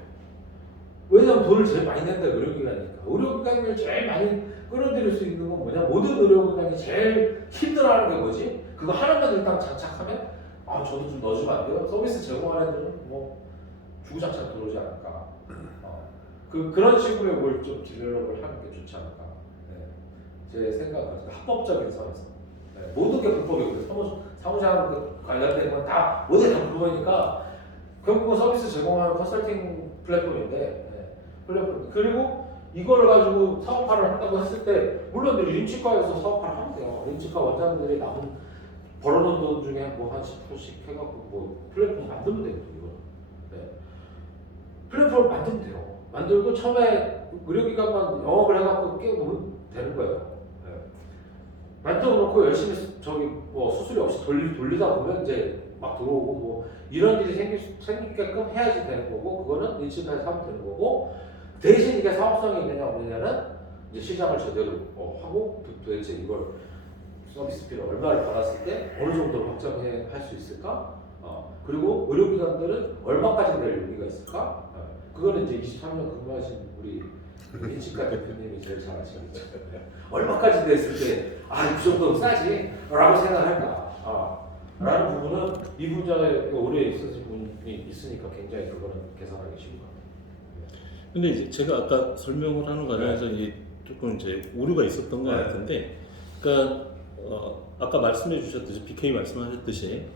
왜냐하면 돈을 제일 많이 낸다 의료기관이니까. 의료기관을 제일 많이 끌어들일 수 있는 건 뭐냐? 모든 의료기관이 제일 힘들어하는 게 뭐지? 그거 하나만 일단 장착하면 저도 좀 넣어주면 안 돼요? 서비스 제공하는 애들은 뭐 주구장창 들어오지 않을까. 그런 식으로 뭘 좀 디벨롭을 하는 게 좋지 않을까. 제 생각은 합법적인 선에서. 모든 게 불법이거든요. 사무장 관련된 건 다 모든 다 불법이니까 결국은 서비스 제공하는 컨설팅 플랫폼인데 그리고 이걸 가지고 사업화를 한다고 했을 때 물론 림치과에서 사업화를 하면 돼요. 림치과 원장들이 남은 벌어놓은 돈 중에 뭐 한 10%씩 해갖고 뭐 플랫폼 만들면 돼요. 플랫폼을 만들면 돼요. 만들고 처음에 의료기관만 영업을 해갖고 끼워놓으면 되는 거예요. 만들어 놓고 열심히 수수료 없이 돌리다 보면 이제 막 들어오고 뭐 이런 일이 생기게끔 해야지 되는 거고 그거는 일찍까지 하면 되는 거고 대신 이게 사업성이 있느냐 없느냐는 이제 시장을 제대로 하고 도대체 이걸 서비스비를 얼마를 받았을 때 어느 정도로 확정할 수 있을까? 그리고 의료기관들은 얼마까지 낼 용의가 있을까? 그거는 이제 23년 근무하신 우리 민치과 대표님이 제일 잘 아시겠죠. 얼마까지 됐을 때 이 정도는 싸지 라고 생각할까 라는 부분은 이 분야에 오래 있으신 분이 있으니까 굉장히 그거는 계산하기 쉬운 것 같아요. 근데 이제 제가 아까 설명을 하는 과정에서 이제 조금 이제 오류가 있었던 것 같은데, 그러니까 아까 말씀해 주셨듯이 BK 말씀하셨듯이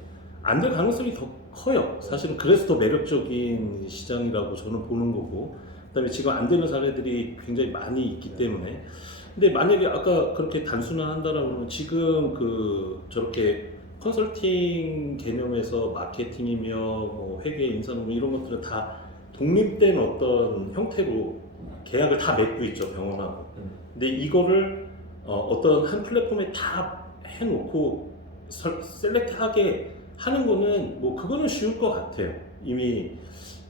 안 될 가능성이 더 커요. 사실은 그래서 더 매력적인 시장이라고 저는 보는 거고, 그다음에 지금 안 되는 사례들이 굉장히 많이 있기 때문에. 근데 만약에 아까 그렇게 단순화한다라면 지금 저렇게 컨설팅 개념에서 마케팅이며 뭐 회계, 인사노 이런 것들은 다 독립된 어떤 형태로 계약을 다 맺고 있죠, 병원하고. 근데 이거를 어떤 한 플랫폼에 다 해놓고 셀렉트하게 하는 거는 뭐 그거는 쉬울 것 같아요. 이미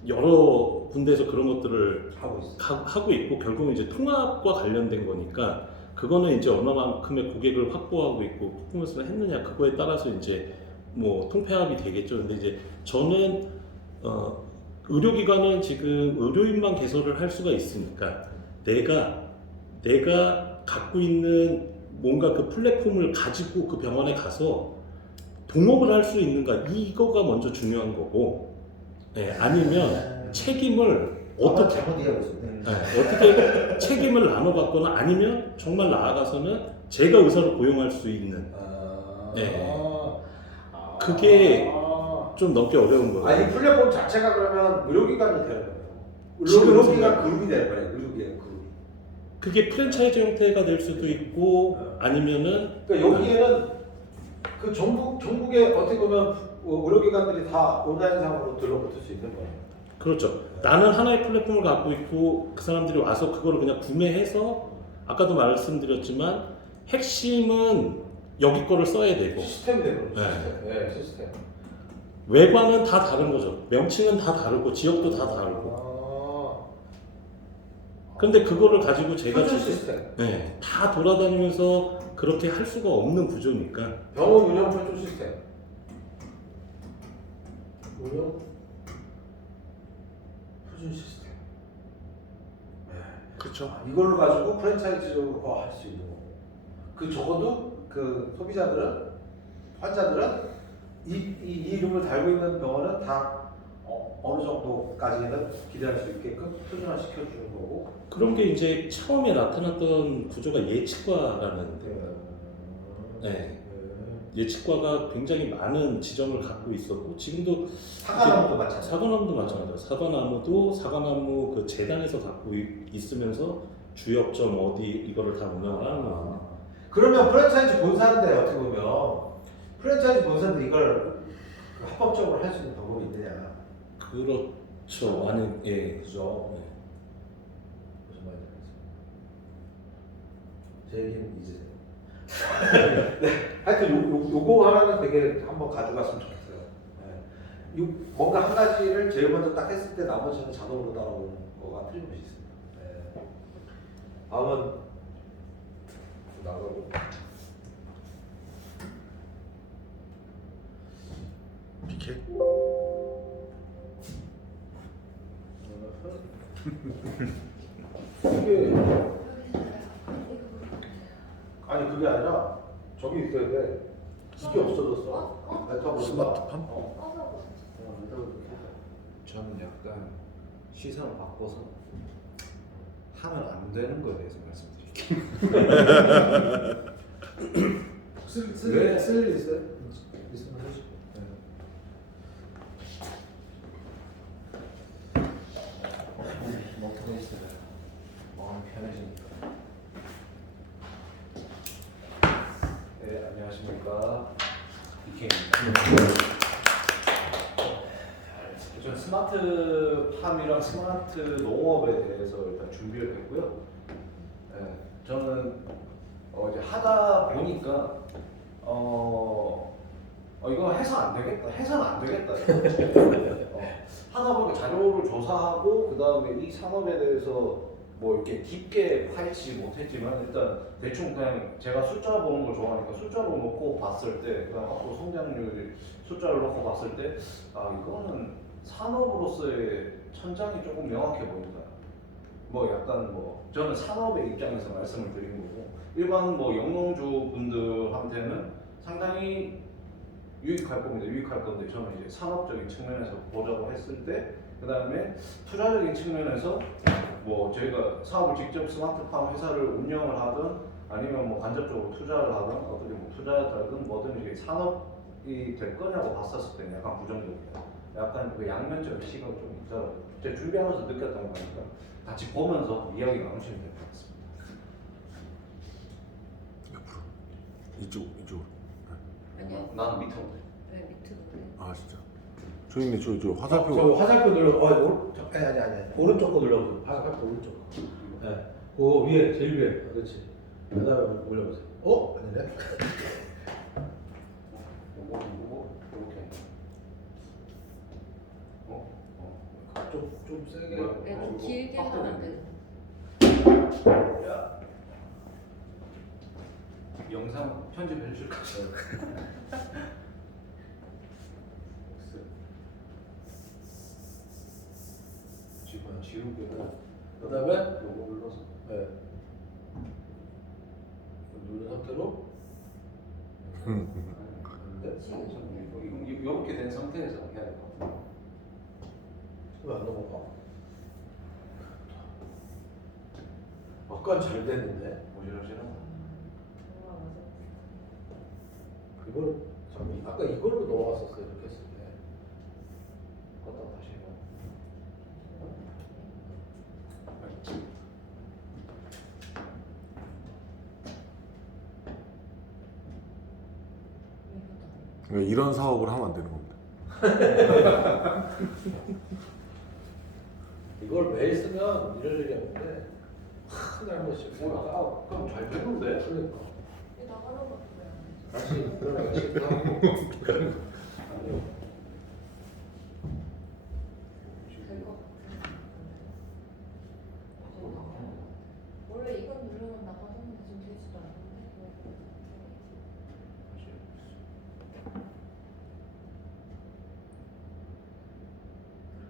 여러 군데에서 그런 것들을 하고 있고 결국은 이제 통합과 관련된 거니까 그거는 이제 얼마만큼의 고객을 확보하고 있고 퍼포먼스를 했느냐 그거에 따라서 이제 뭐 통폐합이 되겠죠. 근데 이제 저는 의료기관은 지금 의료인만 개설을 할 수가 있으니까 내가 갖고 있는 뭔가 그 플랫폼을 가지고 그 병원에 가서 동업을 할 수 있는가 이거가 먼저 중요한 거고 아니면 책임을 어떻게 어떻게 책임을 나눠 갖거나 아니면 정말 나아가서는 제가 의사를 고용할 수 있는 그게 좀 넘기 어려운 거예요. 이 플랫폼 자체가 그러면 의료기관이 되는 거예요. 지금 의료기관 그룹이 되는 거예요. 의료기관 그룹. 그게 프랜차이즈 형태가 될 수도 있고 아니면은 그러니까 여기에는 그 전국에 어떻게 보면 의료기관들이 다 온라인상으로 들러붙을 수 있는 거예요. 그렇죠. 나는 하나의 플랫폼을 갖고 있고 그 사람들이 와서 그거를 그냥 구매해서 아까도 말씀드렸지만 핵심은 여기 거를 써야 되고 시스템이 되는 거죠. 시스템. 외관은 다 다른 거죠. 명칭은 다 다르고 지역도 다 다르고. 근데 그거를 가지고 제가 표준 시스템. 다 돌아다니면서 그렇게 할 수가 없는 구조니까. 병원 운영 표준 시스템. 운영 표준 시스템. 그렇죠. 이걸 가지고 프랜차이즈로 할 수 있는 거고. 그 적어도 그 소비자들은 환자들은 이 이름을 달고 있는 병원은 다 어느 정도까지는 기대할 수 있게끔 표준화 시켜주는 거고. 그런 게 이제 처음에 나타났던 구조가 예치과라는 네. 예치과가 굉장히 많은 지점을 갖고 있었고 지금도 사과나무도 마찬가지. 사과나무도 마찬가지예요. 사과나무도 사과나무 그 재단에서 갖고 있으면서 주역점 어디 이거를 다 운영을 하는 거거든요. 그러면 프랜차이즈 본사인데 어떻게 보면 프랜차이즈 본사인데 이걸 합법적으로 할 수 있는 방법이 있느냐? 그렇죠. 아니 예. 그죠? 네. 무슨 말인지 알겠어요. 제 얘기는 잊으세요. 네, 하여튼 요거 하나는 되게 한번 가져갔으면 좋겠어요. 네. 뭔가 한 가지를 제일 먼저 딱 했을 때 나머지는 자동으로 따라오는 거가 틀림없이 있습니다. 네. 다음은 나가고. PK? 이게 아니 그게 아니라 저기 있어야 돼. 이게 없어졌어. 메타버스. 스마트팜? 메타버스. 저는 약간 시선을 바꿔서 하면 안 되는 거에 대해서 말씀드릴게요. 쓸 일 있어요? 있으면 하시고. 먹고 있어요. 마음이 편해지니까. 네, 안녕하십니까. 이케입니다. 저는 스마트팜이랑 스마트 농업에 대해서 일단 준비를 했고요. 네, 저는 이제 하다 보니까 이거 해서 안 되겠다. 해서는 안 되겠다. 하다 보니까 자료를 조사하고 그 다음에 이 산업에 대해서 뭐 이렇게 깊게 파헤치지 못했지만 일단 대충 그냥 제가 숫자 보는 걸 좋아하니까 숫자로 놓고 봤을 때 그냥 앞으로 성장률 숫자를 놓고 봤을 때 이거는 산업으로서의 천장이 조금 명확해 보인다. 뭐 약간 뭐 저는 산업의 입장에서 말씀을 드린 거고 일반 뭐 영농주 분들한테는 상당히 유익할 겁니다. 유익할 건데 저는 이제 산업적인 측면에서 보자고 했을 때 그 다음에 투자적인 측면에서 뭐 저희가 사업을 직접 스마트팜 회사를 운영을 하든 아니면 뭐 간접적으로 투자를 하든 어떻게 뭐 투자자든 뭐든 이제 산업이 될 거냐고 봤었을 때는 약간 부정적이다. 약간 그 양면적인 시각이 좀 있더라고요. 제가 준비하면서 느꼈던 거니까 같이 보면서 이야기 나누시면 될 것 같습니다. 옆으로. 이쪽으로. 아니요. 나는 밑으로 돼. 왜 밑으로 그래? 아 진짜. 저희는 저 화살표. 저 화살표 눌러. 아니. 오른쪽 거 눌러보세요. 화살표 오른쪽 거. 네. 그 위에 제일 위에. 그렇지. 그다음에 올려보세요. 아니네. 요거 이렇게. 좀 세게. 뭐야? 네, 좀 길게 하면 안 되는 야. 영상 편집해 주실 거죠? 지우개는. 그다음에 요거 눌러서. 네. 누른 상태로. 근데 이렇게 된 상태에서 해야 될 것 같아요. 왜안 넘어가? 아까 잘 됐는데. 오지랖이랑 이걸 참 아까 이걸로 넘어갔었어요. 이렇게 했을 때. 껐다 다시 해봐. 그러니까 이런 사업을 하면 안 되는 겁니다. 이걸 매일 쓰면 이럴 일이 없는데 큰 잘못이 있어요. 그럼 잘 됐는데? 그러니까 왜 나가는 거 같아요? 다시 그런 액식도 하고 될것 같아. 원래 이건 누르면 나가는데 지금 되지도 않는데.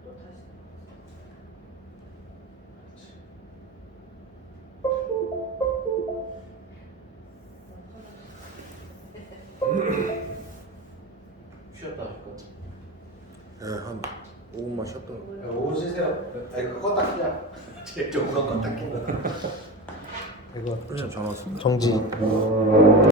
또 다시. 한 5분만 쉬었다. 5분 쉬세요. 아니 그거 딱 키야. 제일 좋은 건 딱 낀 거다. 이거 그냥 전화 왔습니다. 정지.